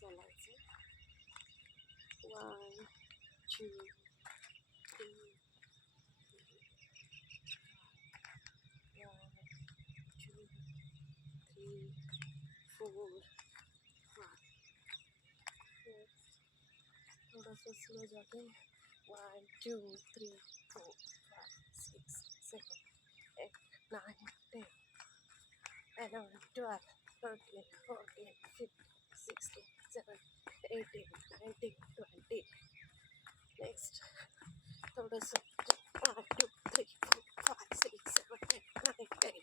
चालायचं. 1 2 3 1 2 3 4 5. थोडंसं स्लो जाते. 1 2 3 4 5 6 7 8 9 10 11 12 13 14 15 16 17 18 19 20. नेक्स्ट थोडंसं 1 2 3 4 5 6 7 8 9 10.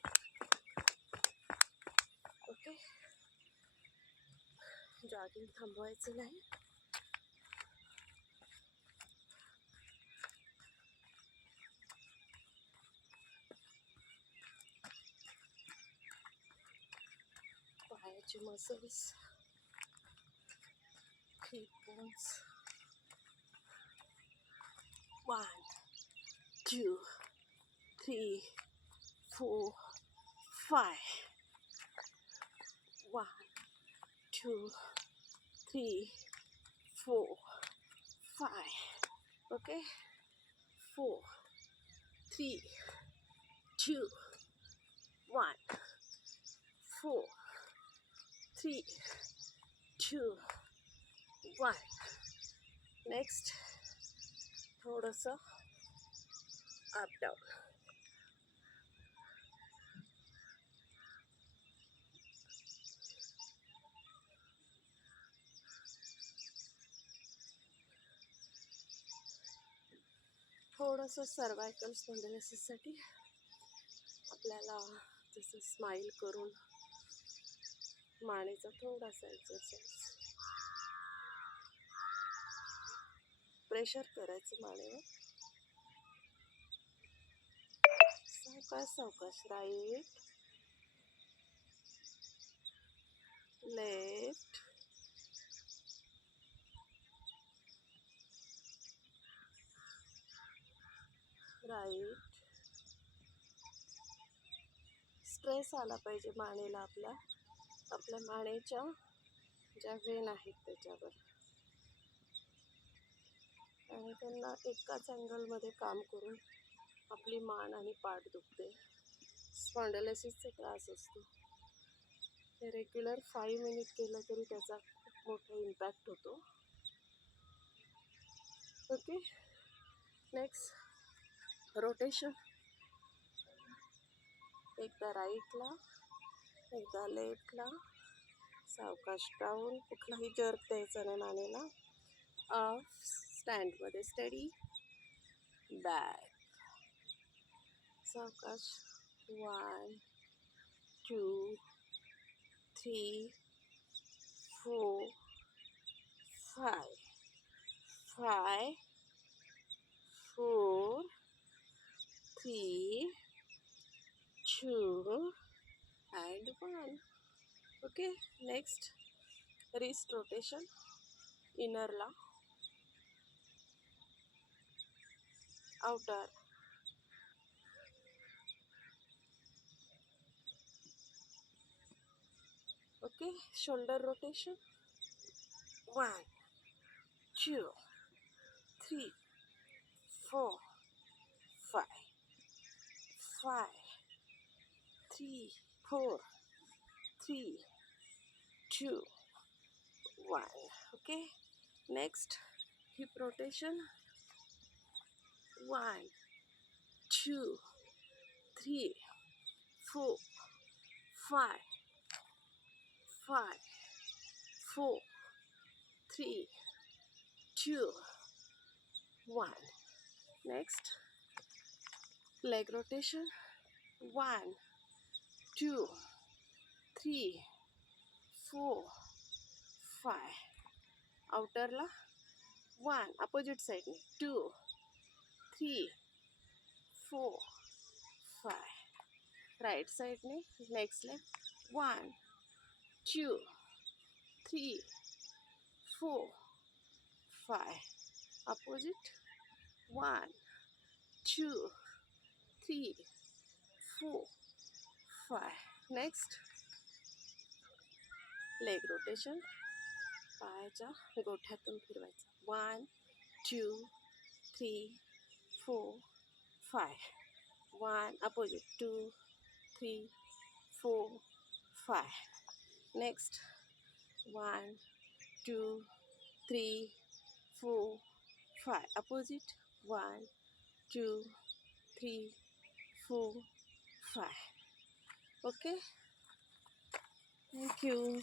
ओके. जॉगिंग थांबवायचं नाही. पायाचे muscles, hip bones. 1 2 3 4 5. 1 2 3 4 5. Okay. 4 3 2 1. 4 3 2 1. Next थोडंसं अप डाऊन. थोडंसं सर्वायकल स्पॉन्डिलोसिससाठी आपल्याला जसं स्माईल करून मानेचा थोडासा एक्सरसाइज. प्रेशर करायचं मानेवर. सावकाश सावकाश. Right left right. स्ट्रेस आला पाहिजे मानेला आपल्या मानेच्या ज्या वेन आहेत त्याच्यावर, आणि त्यांना एकाच अँगलमध्ये काम करून आपली मान आणि पाठ दुखते. स्पॉन्डिलोसिसचा त्रास असतो. हे रेग्युलर 5 मिनिट केलं तरी त्याचा खूप मोठा इम्पॅक्ट होतो. ओके. Next rotation. एकदा राईटला, एकदा लेफ्टला. सावकाश डाऊन. कुठलाही जर्क द्यायचा नाही मानेला. अप स्टँडमध्ये स्टडी. बॅक. सावकाश. 1 2 3 4 5. 5 4 3 2 and 1. Okay. Next wrist rotation. इनरला, outer. Okay. Shoulder rotation. 1 2 3 4 5 5 3 4 3 2 1. Okay. Next heap rotation. 1 2 3 4 5 5 4 3 2 1. Next leg rotation. 1 2 3 4 5. आउटरला 1 opposite साईडने 2 3 4 5. राईट साईडने next leg 1 2 3 4 5. Opposite 1 2 3 4 5. Next leg rotation. पायाच्या गोठ्यातून फिरवायचं. 1 2 3 4 5. 1 opposite 2 3 4 5. Next 1 2 3 4 5. Opposite 1 2 3 4 5. Okay, thank you.